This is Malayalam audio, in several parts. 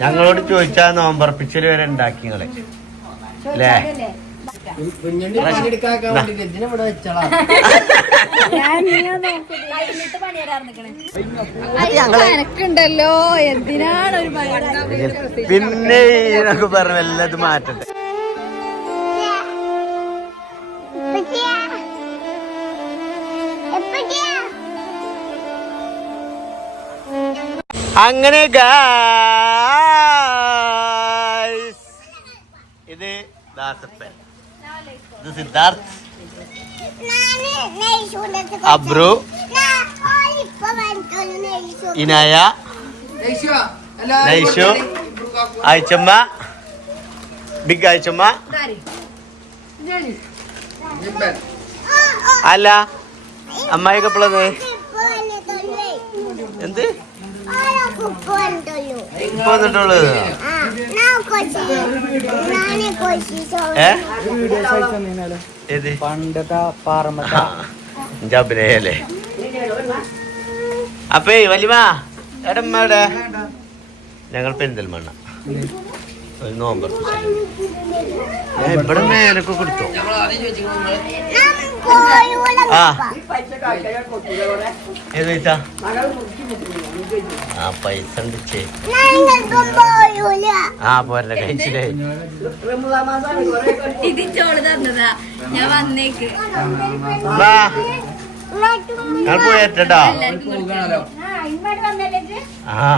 ഞങ്ങളോട് ചോദിച്ചാൽ നോമ്പറപ്പിച്ചൽ വരെ ഉണ്ടാക്കി നിങ്ങളെ. അല്ലേ എനക്കുണ്ടല്ലോ എന്തിനാണ് ഒരു പിന്നെ എന്നൊക്കെ പറഞ്ഞ വല്ലത് മാറ്റട്ടെ. അങ്ങനെ guys, ദാസപ്പൻ ഇത് സിദ്ധാർത്ഥ്. അബ്രു. ഇനായ. നൈഷു ആയിച്ചമ്മ ബിഗ് ആയിച്ചമ്മ അല്ല. അമ്മായിക്കപ്പളത് എന്ത്? അപ്പേ വലിയ എടമ്മയുടെ ഞങ്ങൾ പെരിന്തൽമണ്ണ. ഒരു നോമ്പർ ഇവിടെ മേലൊക്കെ കൊടുത്തോ? ആ. ഏത് ആ പൈസ ആ പോരല്ലേ കഴിച്ചില്ലേ? ഇത് ചോൾ തന്നതാ. ഞാൻ വന്നേക്ക്. വാ. ഞാൻ പോയേറ്റട്ടോ? ആ.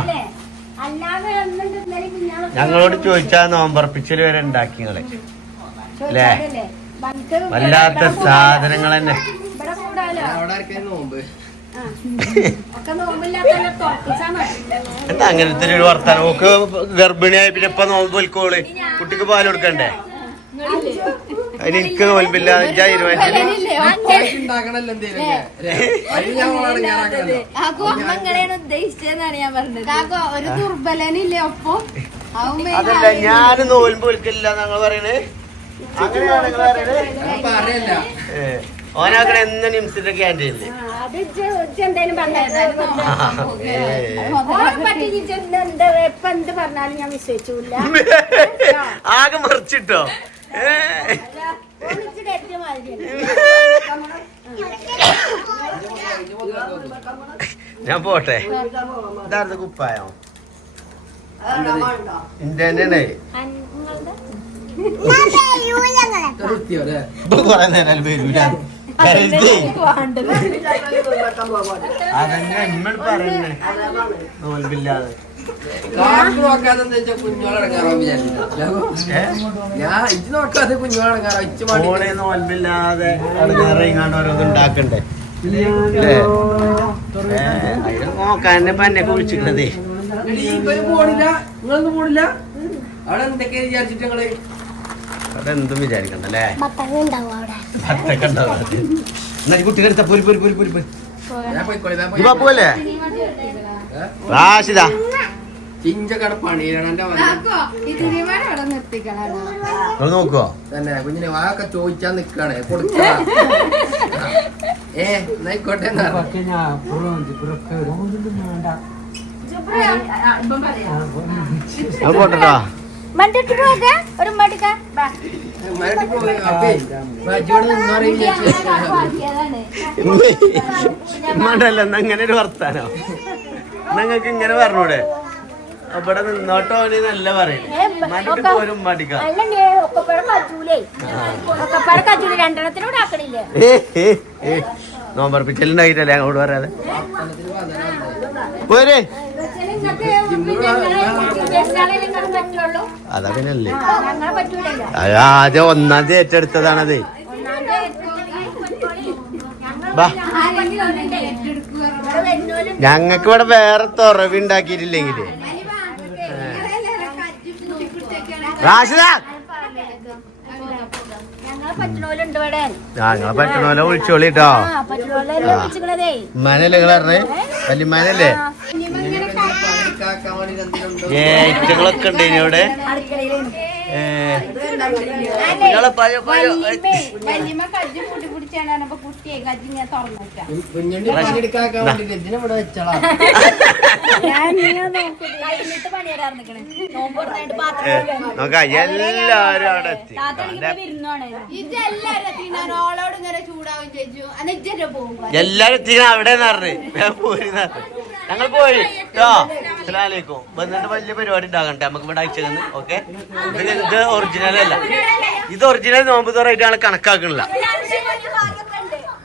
ഞങ്ങളോട് ചോദിച്ചാ നോമ്പറപ്പിച്ചൽ വരെ ഉണ്ടാക്കി നിങ്ങളെ അല്ലേ വല്ലാത്ത സാധനങ്ങൾ തന്നെ. നോമ്പ്? എന്താ അങ്ങനത്തെ ഒരു വർത്താനം? ഓക്ക് ഗർഭിണിയായി പിന്നെ ഇപ്പൊ നോമ്പ് വലിക്കോൾ കുട്ടിക്ക് പാൽ കൊടുക്കണ്ടേ? അതിന് എനിക്ക് നോൽപ്പില്ല. അതിന് ഞാൻ അതല്ല ഞാൻ നോൽമ്പ് വിൽക്കില്ല ഞങ്ങൾ പറയണേ? ഓനാക്കണ എന്ന് ആകെ മറിച്ചിട്ടോ? ഞാൻ പോട്ടെ. ഇതായിരുന്നു കുപ്പായോ? ഇന്റെ തന്നെ കൊറേ നേരം വരൂല. അതന്നെ പറയണേ. അതിന് ഇപ്പൊ എന്നെ കുഴിച്ചിട്ടതേ നിങ്ങളൊന്നും പോണില്ല അവിടെ എന്തൊക്കെയാ വിചാരിച്ചിട്ട് നിങ്ങൾ? അതെന്തും വിചാരിക്കണ്ടല്ലേ? അവിടെ. ഭർത്തക്ക ഉണ്ടാവും എന്നാ കുട്ടിയുടെ അടുത്ത പോരി പോരി പോരി പോരി പോരി റാഷിദാ. ചിഞ്ചക്കട നോക്കുവോ? തന്നെ കുഞ്ഞിനെ നിക്കാണ് കൊടുക്ക ഏ എന്നായിക്കോട്ടെ അത് മണ്ടിട്ട് പോക. ഒരു മടിക്ക മണ്ടല്ല എന്നാ ഒരു വർത്താനോ. നിങ്ങൾക്ക് ഇങ്ങനെ പറഞ്ഞൂടെ? അവിടെ നിന്നോട്ടോ നല്ല ആക്കണില്ലേ? നോമ്പർപ്പിച്ചലുണ്ടായിട്ടല്ലേ അങ്ങോട്ട് പറയാതെ? പോരെ. പറ്റുള്ളൂ അതാ ആദ്യം ഒന്നാം തീയതി ഏറ്റെടുത്തതാണത്. ഞങ്ങക്ക് ഞങ്ങൾക്ക് ഇവിടെ വേറെ തുറവ് ഉണ്ടാക്കിയിട്ടില്ലെങ്കിൽ. റാഷിദ. ഞങ്ങളെ പറ്റണോലെ വിളിച്ചോളിട്ടോ മനല്ലേ പറഞ്ഞേ? വല്യമാനല്ലേ പണിക്കാക്കാൻ വേണ്ടി എന്തെങ്കിലും ഏ. ഇറ്റങ്ങളൊക്കെ ഉണ്ട് ഇവിടെ നോക്കാം എല്ലാരും അവിടെ എത്തി. എല്ലാരും എത്തിക്കണം അവിടെ പോയി ഞങ്ങൾ പോയി. കേട്ടോ അസ്സലാമലൈക്കും. വന്നിട്ട് വലിയ പരിപാടി ഉണ്ടാകണ്ടേ? നമുക്ക് ഇവിടെ അയച്ചു തന്ന് ഓക്കെ ഇത് ഒറിജിനൽ അല്ല. ഇത് ഒറിജിനൽ നോമ്പ് തുറയിട്ട് ഞങ്ങൾ കണക്കാക്കണില്ല.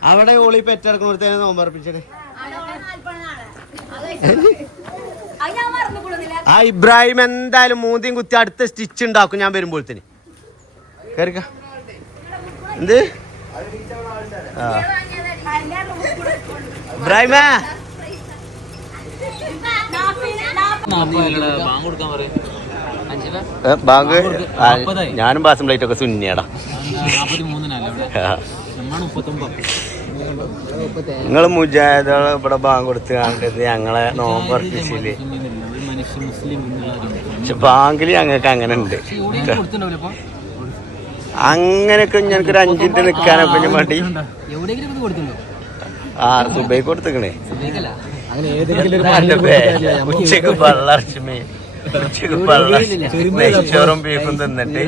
അവിടെ ഓളി പെറ്റിറക്കുമ്പോഴത്തേനെ നോമ്പ് അർപ്പിച്ചത് ആ ഇബ്രാഹിം എന്തായാലും മൂന്നിയും കുത്തി അടുത്ത സ്റ്റിച്ച് ഉണ്ടാക്കും ഞാൻ വരുമ്പോഴത്തേന്. കേറിക്ക. എന്ത്? ഇബ്രാഹിമേ ഏ, ബാങ്ക് ഞാനും ബാസും പ്ലേറ്റ് ഒക്കെ സുന്നിയാടാ. നിങ്ങൾ മുജാഹിദുകൾ ഇവിടെ? ബാങ്ക് കൊടുത്ത് കാണിട്ട് ഞങ്ങളെ നോമ്പ് അർപ്പിച്ചിൽ പക്ഷെ ബാങ്കിൽ ഞങ്ങൾക്ക് അങ്ങനെ ഉണ്ട് അങ്ങനെയൊക്കെ ഞങ്ങൾക്ക് ഒരു അഞ്ചിന്റെ നിക്കാനൊക്കെ ഞാൻ മടി. ആ സുബൈ കൊടുത്തേക്കണേ. അങ്ങനെ ഉച്ചയ്ക്ക് പള്ളർച്ചുമേ. ഉച്ചയ്ക്ക് പള്ളർച്ചോറും ബീഫും തിന്നിട്ട്.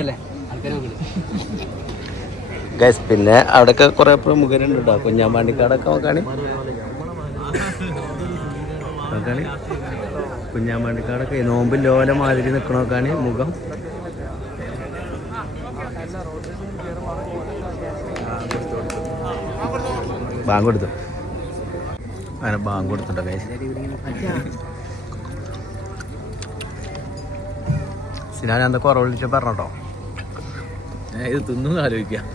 ഗൈസ് പിന്നെ അവിടെയൊക്കെ കുറെ പ്രമുഖരുണ്ട് കേട്ടോ കുഞ്ഞാമ്പാണ്ടിക്കാടൊക്കെ നോക്കാണി നോക്കാണി കുഞ്ഞാമ്പാണ്ടിക്കാടൊക്കെ നോമ്പ് ലോല മാതിരി നിൽക്കണ നോക്കാണ് മുഖം ബാങ്ക് കൊടുത്തു. അങ്ങനെ ബാങ്ക് കൊടുത്തിട്ടോ സിനാൻ എന്താ കുറവ് വിളിച്ച് പറഞ്ഞോ ഇത് തിന്നു ആലോചിക്കാം.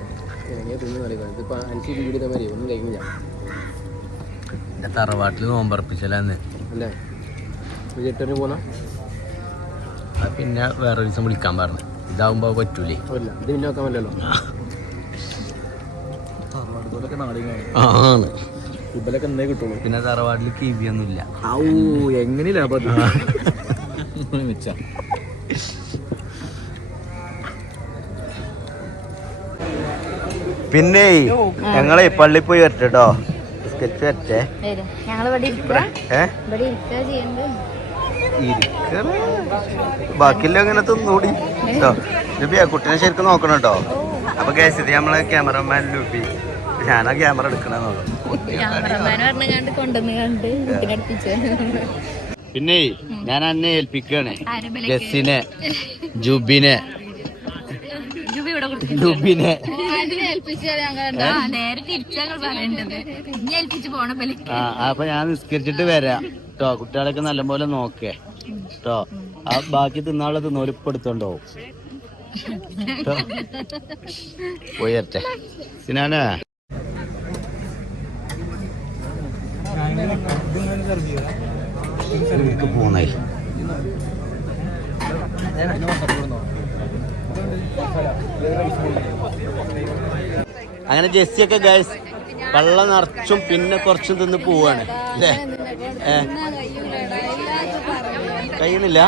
എന്റെ തറവാട്ടിൽ എട്ടറിന് പോന്നാ വേറെ ദിവസം വിളിക്കാൻ പറഞ്ഞു. ഇതാവുമ്പോ പറ്റൂലേ. ഇത് പിന്നെ നോക്കാൻ പറ്റല്ലോ ആണ്. ഇബലൊക്കെ എന്നേ കിട്ടുള്ളൂ. പിന്നെ തറവാട്ടിൽ കിവി ഒന്നും ഇല്ല. ഔ എങ്ങനെ ലാഭം വെച്ച പിന്നെ ഞങ്ങളെ പള്ളി പോയി വരട്ടെ. കേട്ടോ സ്കെച്ച് വരട്ടെ ബാക്കിയില്ല അങ്ങനെ തിന്നൂടി. കേട്ടോ ലുബി ആ കുട്ടീനെ ശരിക്കും നോക്കണം കേട്ടോ അപ്പൊ കേസ് ഇത് നമ്മളെ ക്യാമറമാൻ ലുബി. ഞാനാ ക്യാമറ എടുക്കണെന്നുള്ളത് പിന്നെ ഞാൻ അന്നെ ഏൽപ്പിക്കാണ്? ജസ്സിനെ ജുബിനെ. ജുബി കൊടുത്തു ലുബിനെ അതിനെ ഏൽപ്പിച്ച് ഞങ്ങൾ ആ നേരെ തിരിച്ചാങ്ങൾ പറയേണ്ടത്. ഇനി ഏൽപ്പിച്ച് പോണ ബലിക്ക് ആ അപ്പൊ ഞാൻ നിസ്കരിച്ചിട്ട് വരാം. കേട്ടോ കുട്ടികളൊക്കെ നല്ലപോലെ നോക്കേ. കേട്ടോ ആ ബാക്കി തിന്നാളെ തിന്നോൽ ഇപ്പൊ എടുത്തോണ്ടോ പോയി ജെസ്സി അങ്ങനെ ജെസ്സിയൊക്കെ ഗൈസ് വെള്ളം നിറച്ചും പിന്നെ കുറച്ചും തിന്ന് പോവാണ് അല്ലേ? കഴിയുന്നില്ല?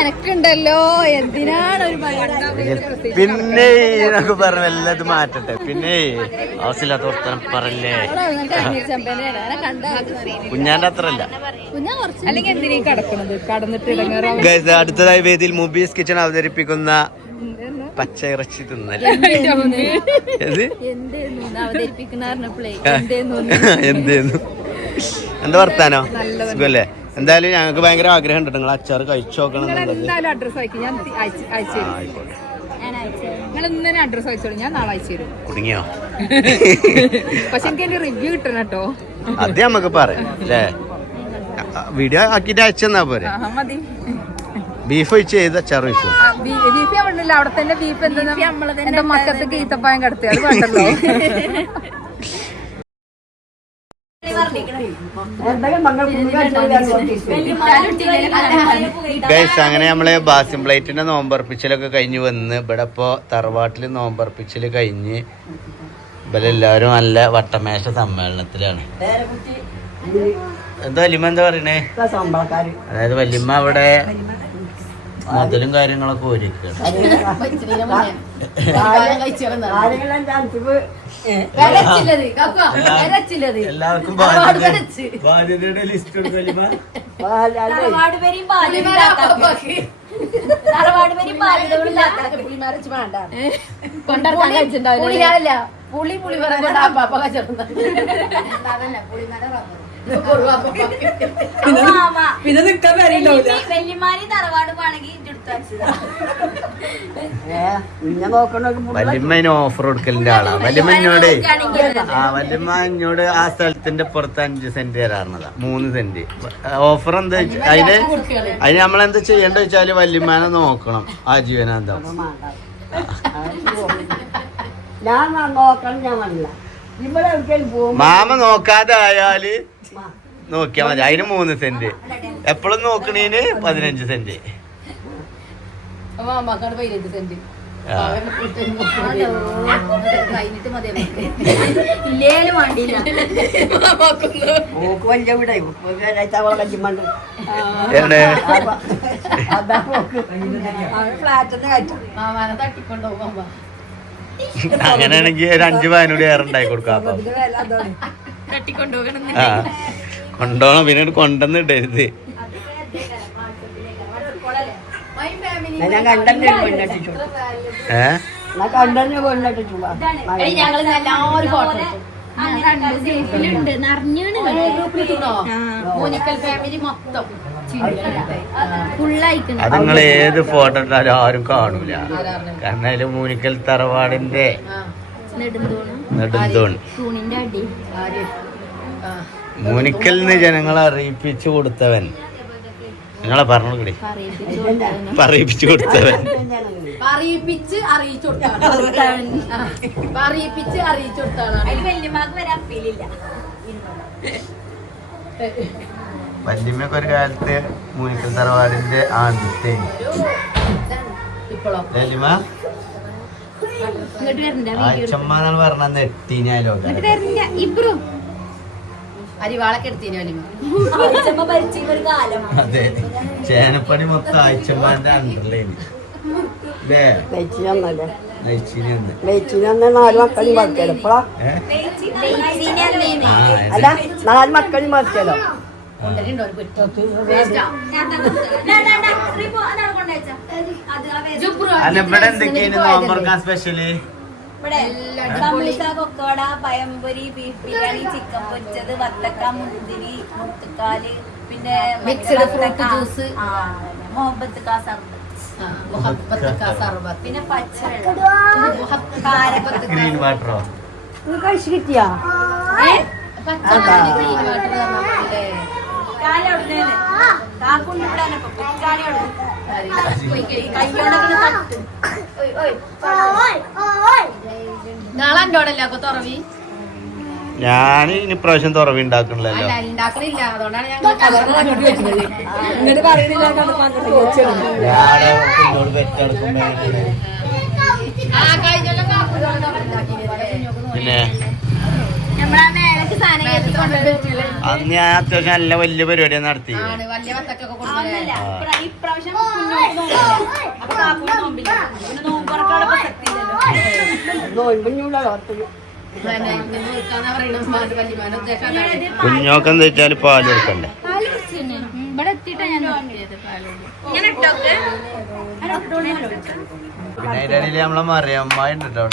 എനക്കുണ്ടല്ലോ എന്തിനാണ് ഒരു പിന്നെ എന്നൊക്കെ പറഞ്ഞു എല്ലാം മാറ്റട്ടെ. പിന്നെ ആവശ്യമില്ലാത്ത വർത്തനം പറല്ലേ കുഞ്ഞാന്റെ അത്ര അല്ല. അടുത്തതായി വേദിയിൽ മുബീസ് കിച്ചൺ അവതരിപ്പിക്കുന്ന പച്ച ഇറച്ചി തിന്നൽ. എന്തേന്നു? എന്താ വർത്താനോ? സുഖല്ലേ? എന്തായാലും ഞങ്ങൾക്ക് ഭയങ്കര ആഗ്രഹം ഉണ്ട് നിങ്ങൾ അച്ചാർ കഴിച്ചു നോക്കണം എന്തായാലും അഡ്രസ് അയക്കും. ഞാൻ ആയിക്കോട്ടെ. നിങ്ങൾ അഡ്രസ് അയച്ചോളൂ ഞാൻ നാളെ അയച്ചു തരും. കുടുങ്ങിയോ? പക്ഷെ എനിക്ക് റിവ്യൂ കിട്ടണം കേട്ടോ. അത് നമുക്ക് പറയാം അല്ലേ? വീഡിയോ ആക്കിട്ട് അയച്ചെന്നാ പോരെ? മതി. ബീഫ് ഒഴിച്ച് ചെയ്ത് അച്ചാർ ഒഴിച്ചു ബീഫ് അവിടെ തന്നെ ബീഫ് എന്താ മക്കത്ത് ഈത്തപ്പായം കടത്തി അത് വേണ്ടല്ലോ. ഗൈസ് അങ്ങനെ നമ്മൾ ബാസിം പ്ലേറ്റിന്റെ നോമ്പർപ്പിച്ചിലൊക്കെ കഴിഞ്ഞ് വന്ന് ഇവിടെ ഇപ്പോ തറവാട്ടിൽ നോമ്പർപ്പിച്ചിൽ കഴിഞ്ഞ് ഇവിടെ എല്ലാവരും നല്ല വട്ടമേശ സമ്മേളനത്തിലാണ്. എന്താ വലിയ എന്താ പറയണേ? അതായത് വല്യമ്മ അവിടെ മുതലും കാര്യങ്ങളൊക്കെ ഒരുക്കുകയാണ് എല്ലാവർക്കും ബാധ്യതയുടെ ലിസ്റ്റ് പുളി പുളി പറയുമ്പോൾ പാപ്പ പിന്നെ നിക്കാൻ വല്യമാരി തറവാട് നോക്കണൊക്കെ വല്യമ്മ ഓഫർ കൊടുക്കലിന്റെ ആളാ. വല്യമ്മ എന്നോട് ആ വല്യമ്മ എന്നോട് ആ സ്ഥലത്തിന്റെ പുറത്ത് അഞ്ച് സെന്റ് തരാറുന്നതാ. മൂന്ന് സെന്റ്. ഓഫർ എന്താ അതിന് അതിന് നമ്മളെന്താ ചെയ്യേണ്ട വെച്ചാൽ വല്യമ്മാനെ നോക്കണം. ആ ജീവനാന്തം. മാമ നോക്കാതെ ആയാൽ നോക്കിയാ മതി. അതിന് മൂന്ന് സെന്റ് എപ്പോഴും നോക്കണേന് പതിനഞ്ച് സെന്റ് ഇല്ലേലും വേണ്ടിയില്ല. വലിയ കയറ്റം. മാമാനെ തട്ടിക്കൊണ്ടുപോകും അങ്ങനെയാണെങ്കിൽ ഒരു അഞ്ച് പതിനൂടി ഏറെ ഉണ്ടായി കൊടുക്കാം കൊണ്ടോണം പിന്നെ കൊണ്ടെന്ന് ഇടരുത് ഞാൻ കണ്ടന്നെ പെണ്ണെട്ടിച്ചു ഏ? ഞാൻ കണ്ടന്നെ പെണ്ണെട്ടിച്ചു ഞങ്ങൾ എല്ലാവരും ഫോട്ടോ എടുത്തു. ഗ്രൂപ്പിലുണ്ട്. നിറഞ്ഞാണ് മോനിക്കൽ ഫാമിലി മൊത്തം. ഫുള്ളായിക്കണം അത് നിങ്ങൾ ഏത് ഫോട്ടോ ഇട്ടാലും ആരും കാണൂല. കാരണം അതിൽ മൂനിക്കൽ തറവാടിന്റെ നെടുന്തോണം മൂനിക്കലിന് ജനങ്ങളെ അറിയിപ്പിച്ചു കൊടുത്തവൻ. നിങ്ങളെ പറഞ്ഞു കൂടി പറയിപ്പിച്ചു കൊടുത്തവൻ. പറയിപ്പിച്ച് അറിയിച്ചു അറിയിച്ചു ഒരു കാലത്ത് മൂനിക്കൽ തറവാടിന്റെ ആദ്യത്തെ ഇപ്പോഴോ? ഇങ്ങോട്ട് വരണ്ട വരണ്ട ഇബ്രു. അരിവാളൊക്കെ എടുത്തിന് അതെ ചേനപ്പടി മൊത്തം അയച്ചമ്മാന്റെ അല്ലേ ഒന്ന് നാല് മക്കളും അല്ല നാല് മക്കളും മറിക്കല്ലോ? കൊണ്ടുവരുന്നുണ്ടോ? ഒരു പെട്ടോ? അല്ല ഇവിടെ എന്തൊക്കെയാണ് നോമ്പറക്കാൻ സ്പെഷ്യൽ ഇവിടെ സമൂസ കൊക്കവട പഴംപൊരി ബീഫ് ബിരിയാണി ചിക്കൻ പൊരിച്ചത് വത്തക്ക മുന്തിരി മുത്തുക്കാൽ പിന്നെ വത്തക്ക, juice. ആ, മുഹബത്ത് കാ സർബത്ത്. പിന്നെ പച്ചവെള്ളം. ഗ്രീൻ വാട്ടറോ കഴിച്ചു കിട്ടിയാ? ഗ്രീൻ തുറവി പെറ്റെടുക്കുമ്പോ എങ്ങനെ? ആ കഴിഞ്ഞൊല്ലം കാക്കുണ്ടാക്കി പിന്നെ നമ്മളാ മേലക്ക് സാധനം കയറ്റി കൊണ്ടുവരും അന്ന് ഞാൻ അത്യാവശ്യം നല്ല വലിയ പരിപാടി നടത്തി കുഞ്ഞോക്കെ എന്താ വെച്ചാൽ പാൽ കൊടുക്കണ്ടേ? ഇവിടെ എത്തിയിട്ടാ ഞാൻ. അവിടെ. പിന്നെ അതിന്റെ ഇടയിൽ നമ്മളെ മറിയമ്മ ഉണ്ട് കേട്ടോ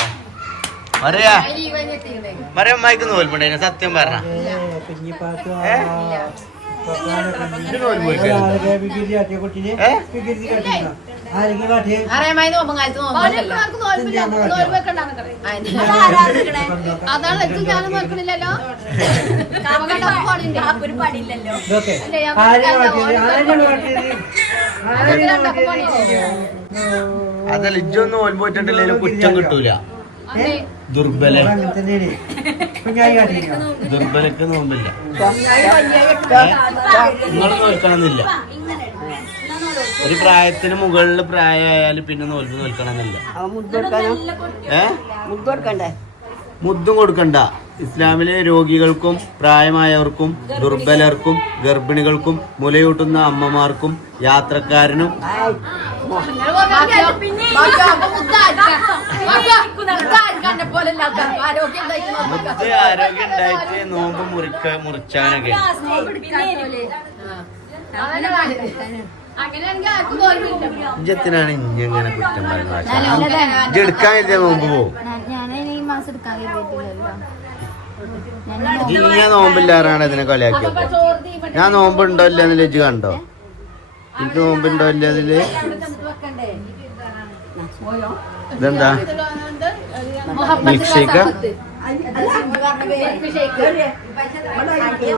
എത്തിയിരുന്നേ. മറിയമ്മായിക്ക് നോൽപ്പുണ്ടായിരുന്നു സത്യം പറഞ്ഞ. അതല്ല ഇജ്ജൊന്നും ഓൽ പോയിട്ടുണ്ടെങ്കിലും കുറ്റം കിട്ടൂല. ദുർബല ദുർബലക്ക് നോമ്പില്ല. നിങ്ങൾ നോൽക്കണമെന്നില്ല. ഒരു പ്രായത്തിന് മുകളിൽ പ്രായമായാലും പിന്നെ നോൽപ്പ് നോൽക്കണമെന്നില്ല. ഏ? മുദ്ദ് കൊടുക്കണ്ടേ? മുദ്ദും കൊടുക്കണ്ട. ഇസ്ലാമിലെ രോഗികൾക്കും പ്രായമായവർക്കും ദുർബലർക്കും ഗർഭിണികൾക്കും മുലയൂട്ടുന്ന അമ്മമാർക്കും യാത്രക്കാരനും. ആരോഗ്യം ഉണ്ടായിട്ട് നോമ്പ് മുറിക്ക മുറിച്ചാനൊക്കെ. ഇജ്ജത്തിനാണ് ഇങ്ങനെ കുറ്റം പറയുന്നത്? എടുക്കാൻ നോമ്പ് പോവും ഞാൻ ഈ മാസം എടുക്കാൻ കഴിയില്ലല്ലോ ഇജ്ജ് ഞാൻ നോമ്പില്ലാറാണ് ഇതിനെ കളിയാക്കിയപ്പോ ഞാൻ നോമ്പുണ്ടോ ഇല്ല എന്നില്ല ഇജ്ജ് കണ്ടോ എനിക്ക് നോമ്പുണ്ടോ ഇല്ല അതിൽ ഇതെന്താ മിക്സ് ഷേക്കാ